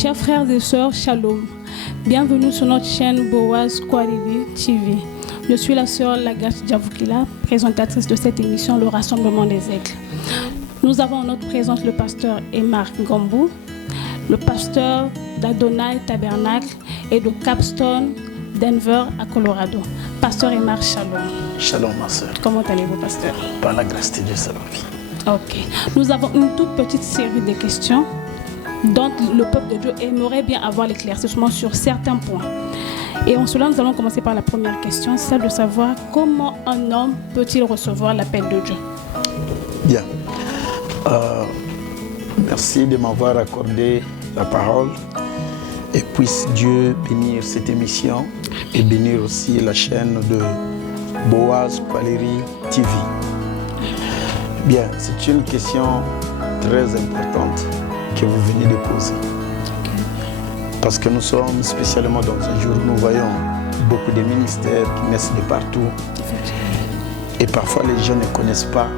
Chers frères et sœurs, Shalom. Bienvenue sur notre chaîne Boaz Kwariri TV. Je suis la sœur Lagash Djavoukila, présentatrice de cette émission Le Rassemblement des Aigles. Nous avons en notre présence le pasteur Emar Gambou, le pasteur d'Adonai Tabernacle et de Capstone Denver à Colorado. Pasteur Emar, Shalom. Shalom ma sœur. Comment allez-vous, pasteur? Par la grâce de Dieu, ça va bien. Ok. Nous avons une toute petite série de questions dont le peuple de Dieu aimerait bien avoir l'éclaircissement sur certains points. Et en cela, nous allons commencer par la première question, celle de savoir comment un homme peut-il recevoir l'appel de Dieu. Bien. Merci de m'avoir accordé la parole. Et puisse Dieu bénir cette émission et bénir aussi la chaîne de Boaz Kwariri TV. Bien, c'est une question très importante que vous venez de poser. Parce que nous sommes spécialement dans un jour où nous voyons beaucoup de ministères qui naissent de partout. Et parfois les gens ne connaissent pas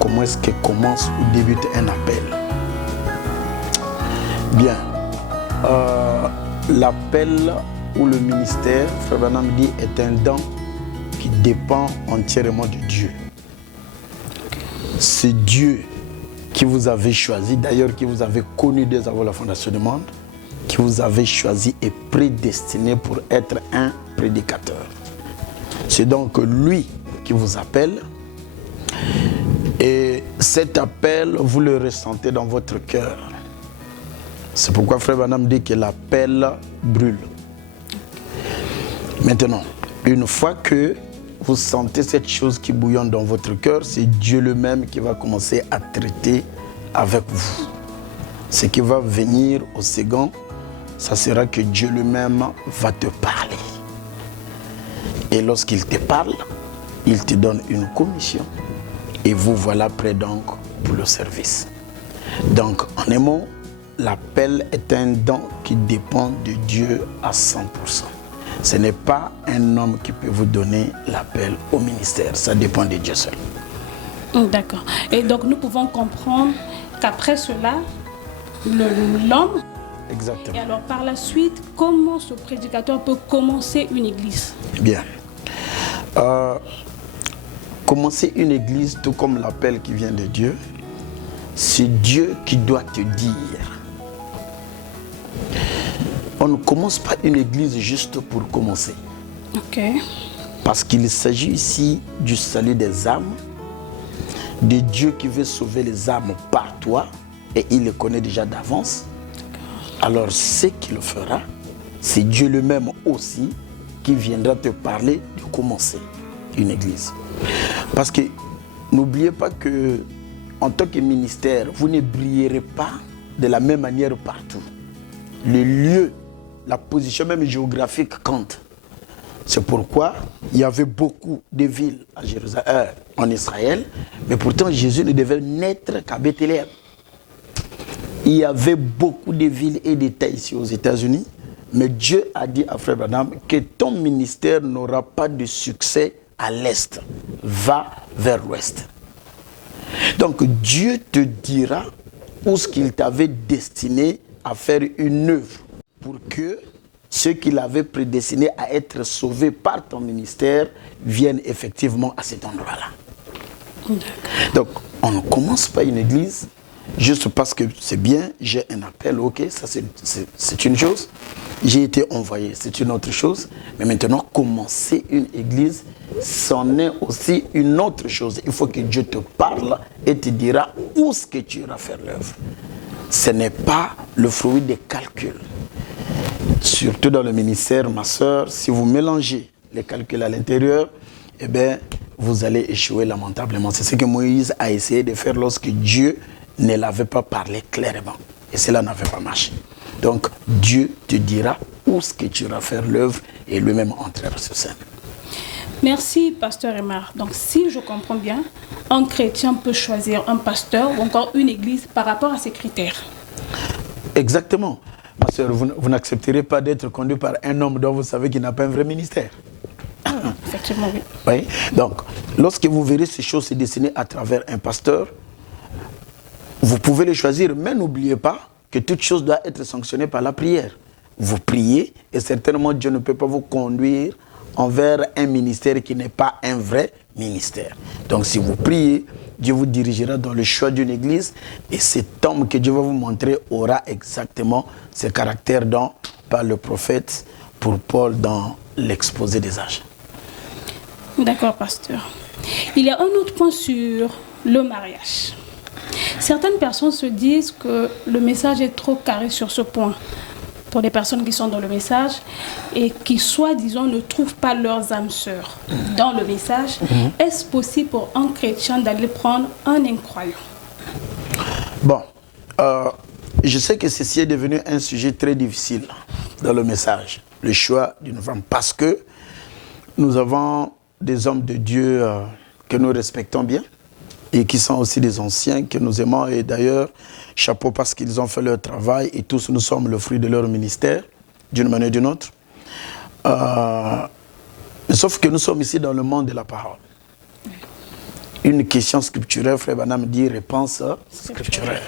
comment est-ce que commence ou débute un appel. Bien, l'appel ou le ministère, Frère Branham dit, est un don qui dépend entièrement de Dieu. C'est Dieu qui vous avait choisi, d'ailleurs qui vous avait connu dès avant la fondation du monde, qui vous avait choisi et prédestiné pour être un prédicateur. C'est donc lui qui vous appelle et cet appel, vous le ressentez dans votre cœur. C'est pourquoi Frère Branham dit que l'appel brûle. Maintenant, une fois que vous sentez cette chose qui bouillonne dans votre cœur, c'est Dieu lui-même qui va commencer à traiter avec vous. Ce qui va venir au second, ça sera que Dieu lui-même va te parler. Et lorsqu'il te parle, il te donne une commission. Et vous voilà prêt donc pour le service. Donc, en un mot, l'appel est un don qui dépend de Dieu à 100%. Ce n'est pas un homme qui peut vous donner l'appel au ministère. Ça dépend de Dieu seul. D'accord. Et donc nous pouvons comprendre qu'après cela, l'homme... Exactement. Et alors par la suite, comment ce prédicateur peut commencer une église? Bien. Commencer une église, tout comme l'appel qui vient de Dieu, c'est Dieu qui doit te dire. On ne commence pas une église juste pour commencer. Ok. Parce qu'il s'agit ici du salut des âmes, de Dieu qui veut sauver les âmes par toi, et il les connaît déjà d'avance. Alors ce qu'il fera, c'est Dieu lui-même aussi qui viendra te parler de commencer une église. Parce que n'oubliez pas que en tant que ministère, vous ne brillerez pas de la même manière partout. Le lieu, la position même géographique compte. C'est pourquoi il y avait beaucoup de villes à Jérusalem, en Israël, mais pourtant Jésus ne devait naître qu'à Bethléem. Il y avait beaucoup de villes et d'États ici aux États-Unis, mais Dieu a dit à Frère Branham que ton ministère n'aura pas de succès à l'Est, va vers l'Ouest. Donc Dieu te dira où ce qu'il t'avait destiné à faire une œuvre pour que ceux qu'il avait prédestinés à être sauvés par ton ministère viennent effectivement à cet endroit-là. Donc, on ne commence pas une église juste parce que c'est bien, j'ai un appel, ok, ça c'est une chose. J'ai été envoyé, c'est une autre chose. Mais maintenant, commencer une église, c'en est aussi une autre chose. Il faut que Dieu te parle et te dira où est-ce que tu iras faire l'œuvre. Ce n'est pas le fruit des calculs. Surtout dans le ministère, ma soeur, si vous mélangez les calculs à l'intérieur, eh bien, vous allez échouer lamentablement. C'est ce que Moïse a essayé de faire lorsque Dieu ne l'avait pas parlé clairement. Et cela n'avait pas marché. Donc, Dieu te dira où est-ce que tu iras faire l'œuvre et lui-même entrera sur scène. Merci, pasteur Emar. Donc, si je comprends bien, un chrétien peut choisir un pasteur ou encore une église par rapport à ses critères. Exactement. Ma soeur, vous n'accepterez pas d'être conduit par un homme dont vous savez qu'il n'a pas un vrai ministère. Effectivement, oui. Oui. Donc, lorsque vous verrez ces choses se dessiner à travers un pasteur, vous pouvez le choisir, mais n'oubliez pas que toute chose doit être sanctionnée par la prière. Vous priez et certainement Dieu ne peut pas vous conduire envers un ministère qui n'est pas un vrai ministère. Donc si vous priez, Dieu vous dirigera dans le choix d'une église et cet homme que Dieu va vous montrer aura exactement ce caractère dont parle le prophète pour Paul dans l'exposé des âges. D'accord, pasteur. Il y a un autre point sur le mariage. Certaines personnes se disent que le message est trop carré sur ce point pour des personnes qui sont dans le message et qui, soi-disant, ne trouvent pas leurs âmes sœurs dans le message. Est-ce possible pour un chrétien d'aller prendre un incroyant? Bon, je sais que ceci est devenu un sujet très difficile dans le message, le choix d'une femme, parce que nous avons des hommes de Dieu que nous respectons bien et qui sont aussi des anciens que nous aimons. Et d'ailleurs, chapeau parce qu'ils ont fait leur travail et tous nous sommes le fruit de leur ministère, d'une manière ou d'une autre. Sauf que nous sommes ici dans le monde de la parole. Une question scripturaire, Frère Branham dit réponse scripturaire.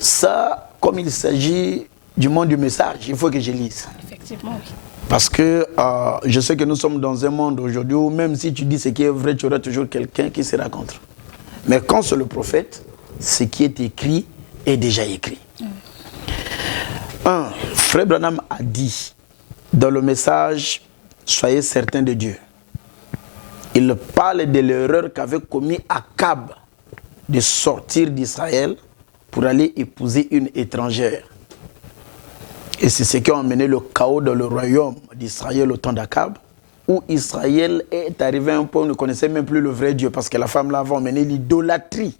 Ça, comme il s'agit du monde du message, il faut que je lise. Effectivement, oui. Parce que je sais que nous sommes dans un monde aujourd'hui où même si tu dis ce qui est vrai, tu auras toujours quelqu'un qui sera contre. Mais quand c'est le prophète, ce qui est écrit est déjà écrit. Frère Branham a dit dans le message « Soyez certains de Dieu ». Il parle de l'erreur qu'avait commis Akab de sortir d'Israël pour aller épouser une étrangère. Et c'est ce qui a emmené le chaos dans le royaume d'Israël au temps d'Akab, où Israël est arrivé à un point où on ne connaissait même plus le vrai Dieu, parce que la femme là avait emmené l'idolâtrie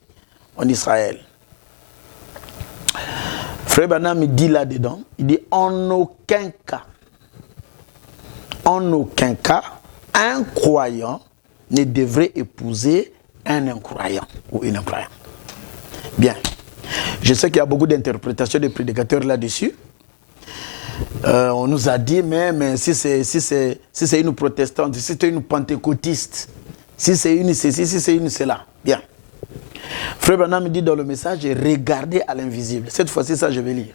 en Israël. Frère Branham dit là-dedans, il dit en aucun cas, un croyant ne devrait épouser un incroyant ou une incroyante. Bien, je sais qu'il y a beaucoup d'interprétations des prédicateurs là-dessus. On nous a dit, mais si c'est une protestante, si c'est une pentecôtiste, si c'est une ceci, si c'est une cela. Bien. Frère Branham dit dans le message, regardez à l'invisible. Cette fois-ci, ça, je vais lire.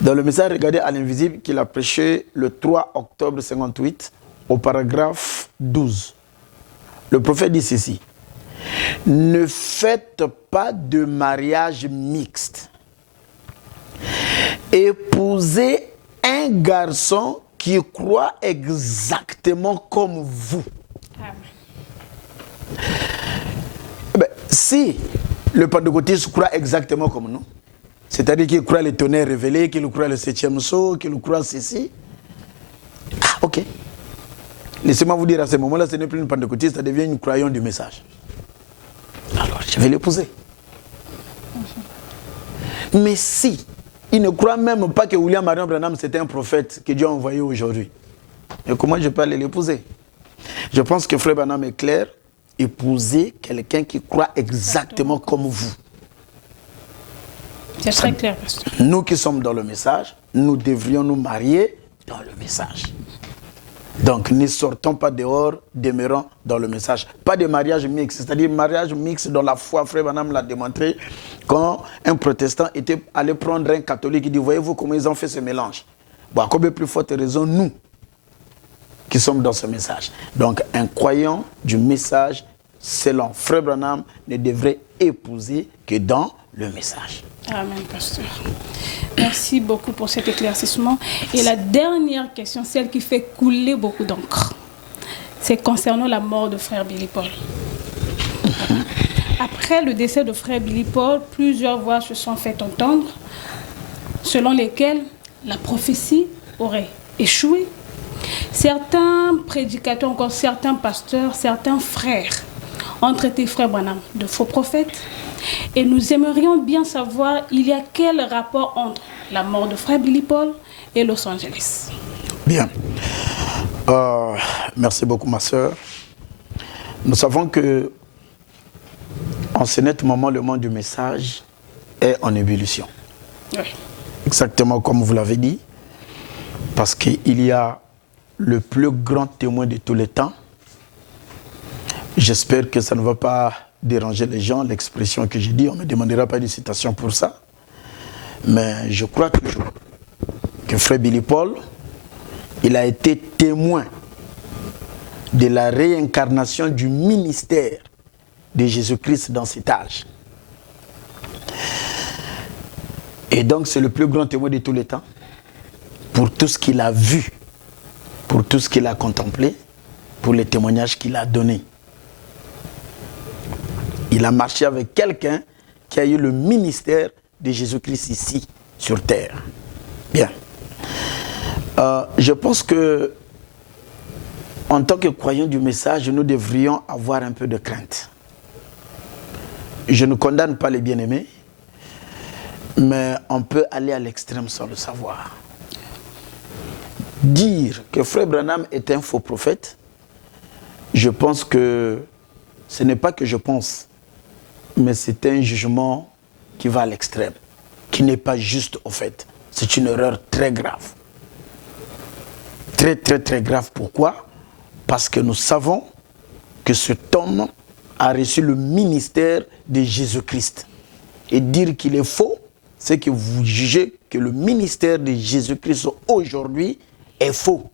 Dans le message, regardez à l'invisible qu'il a prêché le 3 octobre 58, au paragraphe 12. Le prophète dit ceci. Ne faites pas de mariage mixte. Épousez un garçon qui croit exactement comme vous. Ben, si le pentecôtiste croit exactement comme nous, c'est-à-dire qu'il croit le tonnerre révélé, qu'il croit le 7e sceau, qu'il croit ceci, ok. Laissez-moi vous dire à ce moment-là, ce n'est plus une pentecôtiste, ça devient une croyante du message. Alors, je vais l'épouser. Mais si il ne croit même pas que William Marion Branham c'était un prophète que Dieu a envoyé aujourd'hui, et comment je peux aller l'épouser? Je pense que Frère Branham est clair, épouser quelqu'un qui croit exactement comme vous. C'est très clair, pasteur. Nous qui sommes dans le message, nous devrions nous marier dans le message. Donc, ne sortons pas dehors, demeurons dans le message. Pas de mariage mixte, c'est-à-dire mariage mixte dans la foi. Frère Branham l'a démontré quand un protestant était allé prendre un catholique. Il dit, voyez-vous comment ils ont fait ce mélange? Bon, à combien plus forte raison, nous, qui sommes dans ce message. Donc, un croyant du message, selon Frère Branham, ne devrait épouser que dans le message. Amen, pasteur. Merci beaucoup pour cet éclaircissement. Et la dernière question, celle qui fait couler beaucoup d'encre, c'est concernant la mort de frère Billy Paul. Après le décès de frère Billy Paul, plusieurs voix se sont fait entendre, selon lesquelles la prophétie aurait échoué. Certains prédicateurs, encore certains pasteurs, certains frères ont traité frère Branham de faux prophètes. Et nous aimerions bien savoir, il y a quel rapport entre la mort de frère Billy Paul et Los Angeles? Bien. Merci beaucoup, ma sœur. Nous savons que, en ce net moment, le monde du message est en ébullition. Oui. Exactement comme vous l'avez dit. Parce qu'il y a le plus grand témoin de tous les temps. J'espère que ça ne va pas déranger les gens, l'expression que j'ai dit, on ne me demandera pas de citation pour ça. Mais je crois toujours que Frère Billy Paul, il a été témoin de la réincarnation du ministère de Jésus-Christ dans cet âge. Et donc c'est le plus grand témoin de tous les temps, pour tout ce qu'il a vu, pour tout ce qu'il a contemplé, pour les témoignages qu'il a donnés. Il a marché avec quelqu'un qui a eu le ministère de Jésus-Christ ici, sur terre. Bien. Je pense que, en tant que croyants du message, nous devrions avoir un peu de crainte. Je ne condamne pas les bien-aimés, mais on peut aller à l'extrême sans le savoir. Dire que Frère Branham est un faux prophète, je pense que ce n'est pas que je pense, mais c'est un jugement qui va à l'extrême, qui n'est pas juste au fait. C'est une erreur très grave. Très, très, très grave. Pourquoi? Parce que nous savons que cet homme a reçu le ministère de Jésus-Christ. Et dire qu'il est faux, c'est que vous jugez que le ministère de Jésus-Christ aujourd'hui est faux.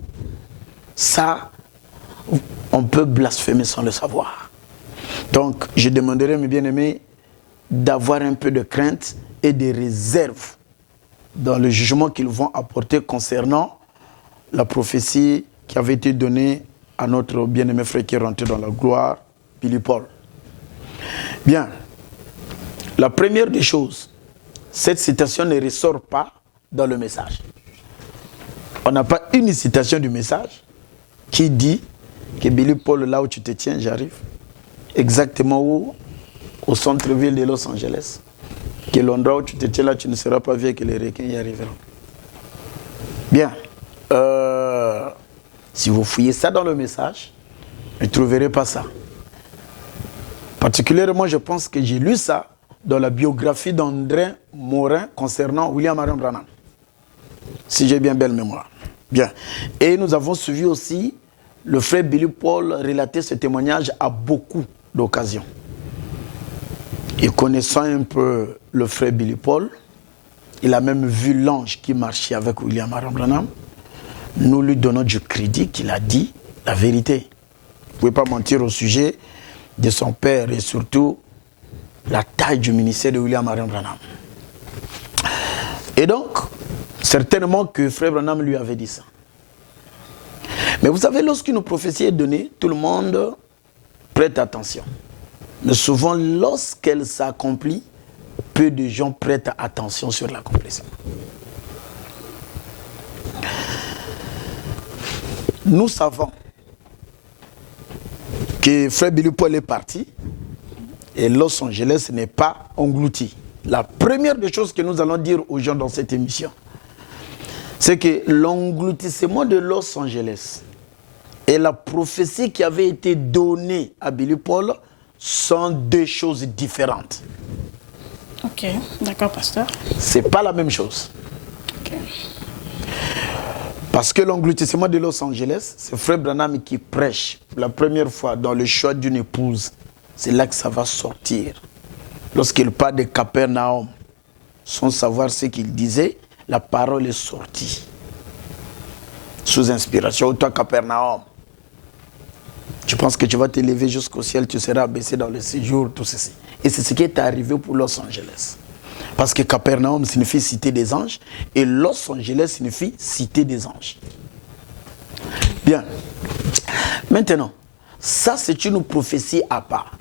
Ça, on peut blasphémer sans le savoir. Donc, je demanderai, mes bien-aimés, d'avoir un peu de crainte et de réserve dans le jugement qu'ils vont apporter concernant la prophétie qui avait été donnée à notre bien-aimé frère qui est rentré dans la gloire, Billy Paul. Bien, la première des choses, cette citation ne ressort pas dans le message. On n'a pas une citation du message qui dit que Billy Paul, là où tu te tiens, j'arrive. Exactement où? Au centre-ville de Los Angeles. Que l'endroit où tu te tiens là, tu ne seras pas vu que les requins y arriveront. Bien. Si vous fouillez ça dans le message, vous ne trouverez pas ça. Particulièrement, je pense que j'ai lu ça dans la biographie d'André Morin concernant William Marion Branham. Si j'ai bien belle mémoire. Bien. Et nous avons suivi aussi le frère Billy Paul relater ce témoignage à beaucoup d'occasions. Et connaissant un peu le frère Billy Paul, il a même vu l'ange qui marchait avec William Marion Branham. Nous lui donnons du crédit qu'il a dit la vérité. Vous ne pouvez pas mentir au sujet de son père et surtout la taille du ministère de William Marion Branham. Et donc, certainement que frère Branham lui avait dit ça. Mais vous savez, lorsqu'une prophétie est donnée, tout le monde prête attention. Mais souvent, lorsqu'elle s'accomplit, peu de gens prêtent attention sur l'accomplissement. Nous savons que frère Billy Paul est parti et Los Angeles n'est pas englouti. La première des choses que nous allons dire aux gens dans cette émission, c'est que l'engloutissement de Los Angeles et la prophétie qui avait été donnée à Billy Paul sont deux choses différentes. Ok, d'accord, pasteur. C'est pas la même chose. Ok. Parce que l'engloutissement de Los Angeles, c'est frère Branham qui prêche la première fois dans le choix d'une épouse. C'est là que ça va sortir. Lorsqu'il parle de Capernaum, sans savoir ce qu'il disait, la parole est sortie. Sous inspiration, toi Capernaum, tu penses que tu vas t'élever jusqu'au ciel, tu seras abaissé dans le séjour, tout ceci. Et c'est ce qui est arrivé pour Los Angeles. Parce que Capernaum signifie cité des anges et Los Angeles signifie cité des anges. Bien. Maintenant, ça c'est une prophétie à part.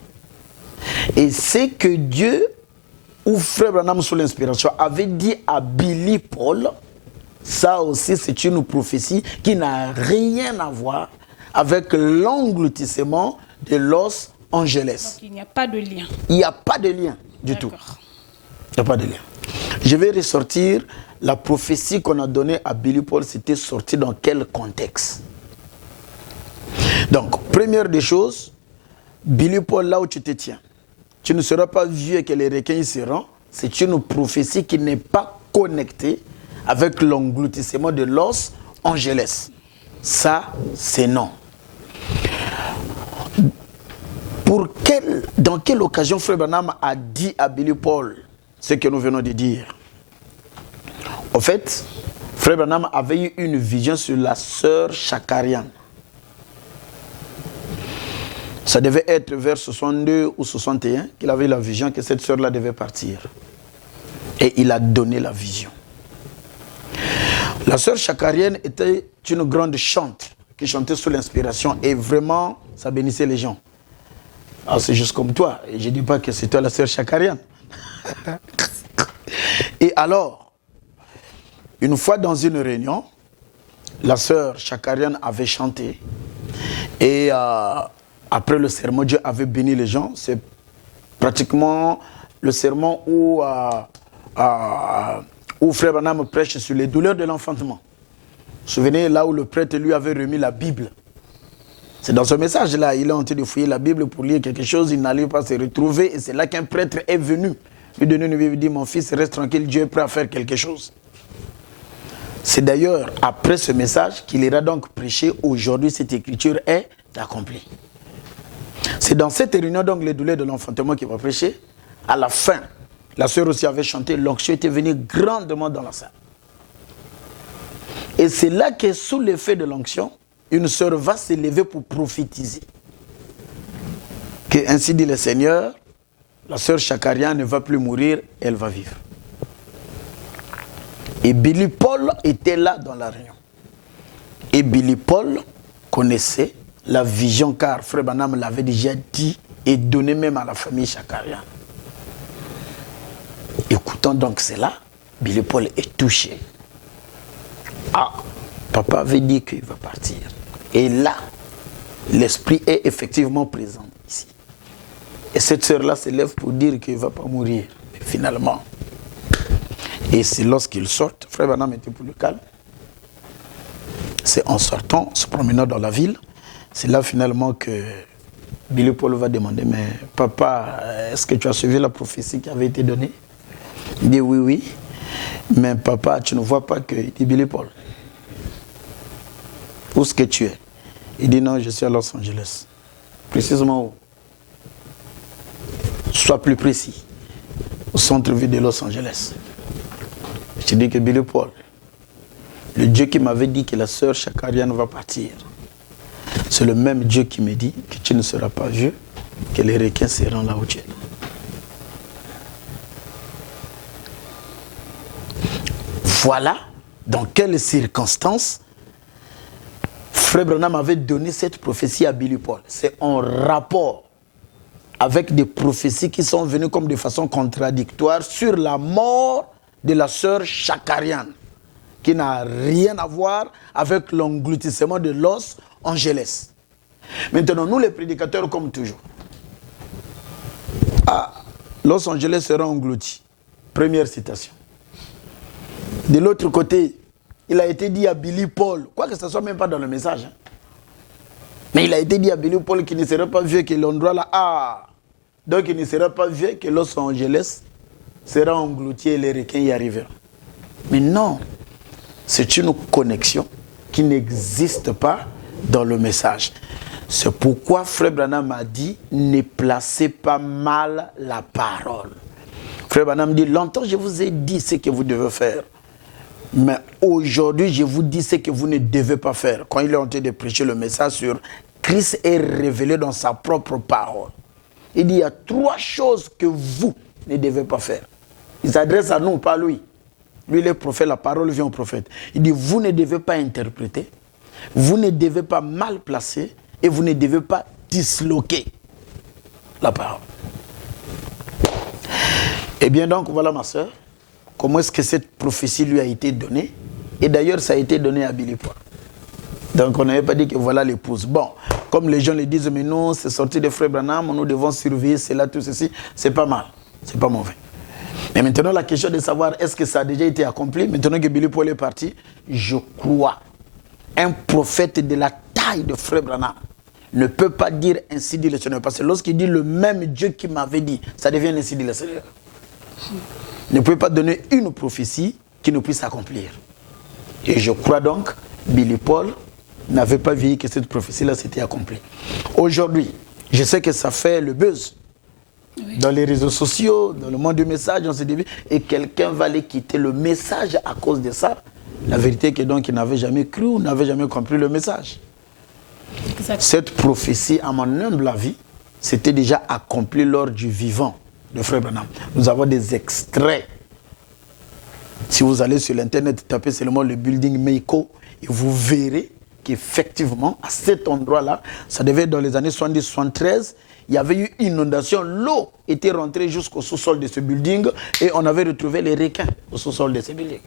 Et c'est que Dieu, ou frère Branham sous l'inspiration, avait dit à Billy Paul, ça aussi c'est une prophétie qui n'a rien à voir avec l'engloutissement de Los Angeles. Donc il n'y a pas de lien. Il n'y a pas de lien du tout. Il n'y a pas de lien. Je vais ressortir la prophétie qu'on a donnée à Billy Paul. C'était sorti dans quel contexte? Donc, première des choses, Billy Paul, là où tu te tiens, tu ne seras pas vieux que les requins y seront. C'est une prophétie qui n'est pas connectée avec l'engloutissement de Los Angeles. Ça, c'est non. Pour quelle dans quelle occasion Frère Branham a dit à Billy Paul ce que nous venons de dire? En fait, Frère Branham avait eu une vision sur la sœur Shakarian. Ça devait être vers 62 ou 61 qu'il avait la vision que cette sœur-là devait partir. Et il a donné la vision. La sœur Shakarienne était une grande chante qui chantait sous l'inspiration et vraiment, ça bénissait les gens. Alors c'est juste comme toi. Et je ne dis pas que c'est toi la sœur Shakarienne. Et alors, une fois dans une réunion, la sœur Shakarienne avait chanté et après le sermon, Dieu avait béni les gens. C'est pratiquement le sermon où Frère Branham prêche sur les douleurs de l'enfantement. Vous vous souvenez, là où le prêtre lui avait remis la Bible. C'est dans ce message-là, il est en train de fouiller la Bible pour lire quelque chose, il n'allait pas se retrouver. Et c'est là qu'un prêtre est venu lui donner une Bible et dit, mon fils, reste tranquille, Dieu est prêt à faire quelque chose. C'est d'ailleurs après ce message qu'il ira donc prêcher, aujourd'hui cette écriture est accomplie. C'est dans cette réunion donc les douleurs de l'enfantement qu'il va prêcher. À la fin, la sœur aussi avait chanté, l'onction était venue grandement dans la salle. Et c'est là que sous l'effet de l'onction, une sœur va se lever pour prophétiser. Que ainsi dit le Seigneur, la sœur Shakarian ne va plus mourir, elle va vivre. Et Billy Paul était là dans la réunion. Et Billy Paul connaissait la vision car Frère Branham l'avait déjà dit et donné même à la famille Shakarian. Écoutant donc cela, Billy Paul est touché. Ah, papa avait dit qu'il va partir. Et là, l'esprit est effectivement présent ici. Et cette sœur-là se lève pour dire qu'il ne va pas mourir. Mais finalement, et c'est lorsqu'il sort, Frère Branham était pour le calme. C'est en sortant, se promenant dans la ville, c'est là finalement que Billy Paul va demander, mais papa, est-ce que tu as suivi la prophétie qui avait été donnée? Il dit oui, oui. Mais papa, tu ne vois pas que... Il dit Billy Paul, où est-ce que tu es? Il dit non, je suis à Los Angeles. Précisément où? Sois plus précis. Au centre-ville de Los Angeles. Je dis que Billy Paul, le Dieu qui m'avait dit que la sœur Shakarian va partir, c'est le même Dieu qui me dit que tu ne seras pas vieux, que les requins seront là où tu es. Voilà dans quelles circonstances Frère Branham avait donné cette prophétie à Billy Paul. C'est en rapport avec des prophéties qui sont venues comme de façon contradictoire sur la mort de la sœur Shakarian, qui n'a rien à voir avec l'engloutissement de Los Angeles. Maintenant, nous les prédicateurs, comme toujours, Los Angeles sera englouti. Première citation. De l'autre côté, il a été dit à Billy Paul, quoi que ce ne soit même pas dans le message, hein, mais il a été dit à Billy Paul qu'il ne serait pas vieux que l'endroit là, donc il ne sera pas vieux que Los Angeles sera englouti et les requins y arriveront. Mais non, c'est une connexion qui n'existe pas dans le message. C'est pourquoi Frère Branham a dit, ne placez pas mal la parole. Frère Branham dit, longtemps je vous ai dit ce que vous devez faire. Mais aujourd'hui, je vous dis ce que vous ne devez pas faire. Quand il est en train de prêcher le message sur Christ est révélé dans sa propre parole. Il dit, il y a 3 choses que vous ne devez pas faire. Il s'adresse à nous, pas à lui. Lui, il est prophète, la parole vient au prophète. Il dit, vous ne devez pas interpréter, vous ne devez pas mal placer et vous ne devez pas disloquer la parole. Eh bien donc, voilà ma soeur, comment est-ce que cette prophétie lui a été donnée. Et d'ailleurs, ça a été donné à Billy Paul. Donc on n'avait pas dit que voilà l'épouse. Bon, comme les gens le disent, mais non, c'est sorti de Frère Branham, nous devons surveiller cela, tout ceci. C'est pas mal, c'est pas mauvais. Mais maintenant, la question de savoir est-ce que ça a déjà été accompli, maintenant que Billy Paul est parti, je crois, un prophète de la taille de Frère Branham ne peut pas dire ainsi dit le Seigneur. Parce que lorsqu'il dit le même Dieu qui m'avait dit, ça devient ainsi dit le Seigneur. Ne peut pas donner une prophétie qui ne puisse s'accomplir. Et je crois donc, Billy Paul n'avait pas vu que cette prophétie-là s'était accomplie. Aujourd'hui, je sais que ça fait le buzz. Oui. Dans les réseaux sociaux, dans le monde du message, on s'est dit, et quelqu'un va aller quitter le message à cause de ça. La vérité est que donc il n'avait jamais cru ou n'avait jamais compris le message. Exact. Cette prophétie, à mon humble avis, c'était déjà accomplie lors du vivant de Frère Branham. Nous avons des extraits. Si vous allez sur l'internet, tapez seulement le building Meiko, et vous verrez qu'effectivement, à cet endroit-là, ça devait être dans les années 70-73, il y avait eu une inondation, l'eau était rentrée jusqu'au sous-sol de ce building et on avait retrouvé les requins au sous-sol de ce building.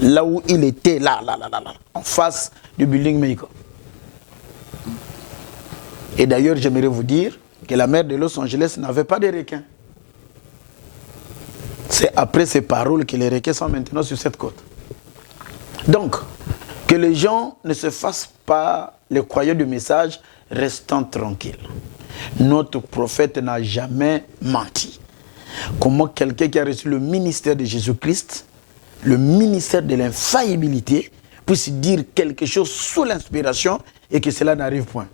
Là où il était, là, en face du building Meiko. Et d'ailleurs, j'aimerais vous dire que la mer de Los Angeles n'avait pas de requins. C'est après ces paroles que les requins sont maintenant sur cette côte. Donc, que les gens ne se fassent pas les croyants du message, restant tranquilles. Notre prophète n'a jamais menti. Comment quelqu'un qui a reçu le ministère de Jésus-Christ, le ministère de l'infaillibilité, puisse dire quelque chose sous l'inspiration et que cela n'arrive point.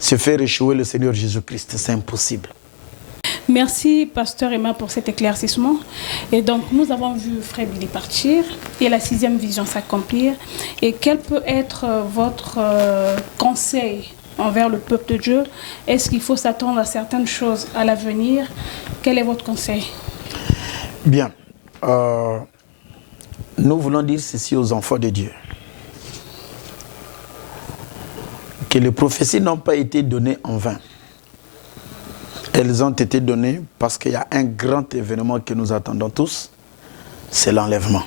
Se faire échouer le Seigneur Jésus-Christ, c'est impossible. Merci, Pasteur Emma, pour cet éclaircissement. Et donc, nous avons vu Frère Billy partir et la 6e vision s'accomplir. Et quel peut être votre conseil envers le peuple de Dieu? Est-ce qu'il faut s'attendre à certaines choses à l'avenir? Quel est votre conseil? Bien. Nous voulons dire ceci aux enfants de Dieu. Que les prophéties n'ont pas été données en vain. Elles ont été données parce qu'il y a un grand événement que nous attendons tous, c'est l'enlèvement.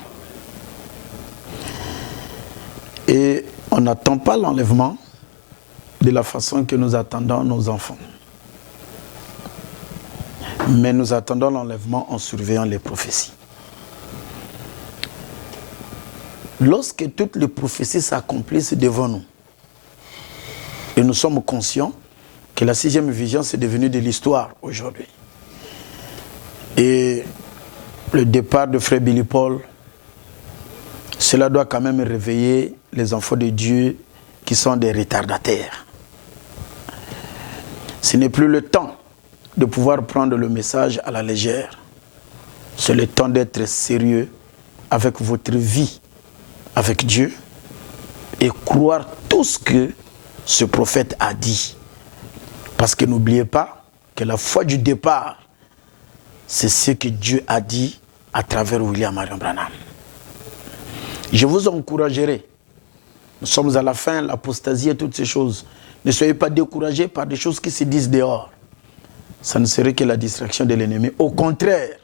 Et on n'attend pas l'enlèvement de la façon que nous attendons nos enfants. Mais nous attendons l'enlèvement en surveillant les prophéties. Lorsque toutes les prophéties s'accomplissent devant nous, et nous sommes conscients que la 6e vision, c'est devenu de l'histoire aujourd'hui. Et le départ de Frère Billy Paul, cela doit quand même réveiller les enfants de Dieu qui sont des retardataires. Ce n'est plus le temps de pouvoir prendre le message à la légère. C'est le temps d'être sérieux avec votre vie, avec Dieu, et croire tout ce que ce prophète a dit. Parce que n'oubliez pas que la foi du départ, c'est ce que Dieu a dit à travers William Marion Branham. Je vous encouragerai. Nous sommes à la fin, l'apostasie et toutes ces choses. Ne soyez pas découragés par des choses qui se disent dehors. Ça ne serait que la distraction de l'ennemi. Au contraire,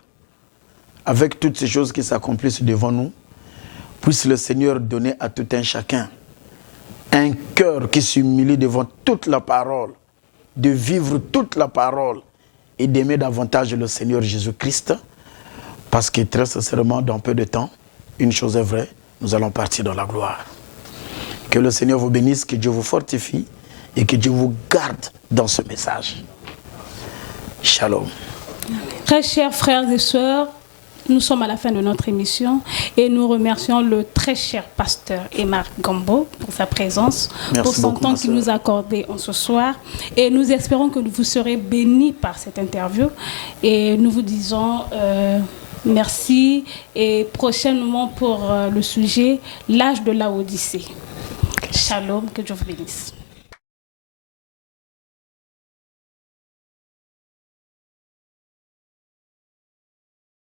avec toutes ces choses qui s'accomplissent devant nous, puisse le Seigneur donner à tout un chacun un cœur qui s'humilie devant toute la parole, de vivre toute la parole et d'aimer davantage le Seigneur Jésus-Christ, parce que très sincèrement, dans peu de temps, une chose est vraie, nous allons partir dans la gloire. Que le Seigneur vous bénisse, que Dieu vous fortifie et que Dieu vous garde dans ce message. Shalom. Très chers frères et sœurs, nous sommes à la fin de notre émission et nous remercions le très cher pasteur Emma Gambo pour sa présence, pour son temps qu'il nous a accordé en ce soir. Et nous espérons que vous serez bénis par cette interview. Et nous vous disons merci et prochainement pour le sujet, l'âge de la Odyssée. Shalom, que Dieu vous bénisse.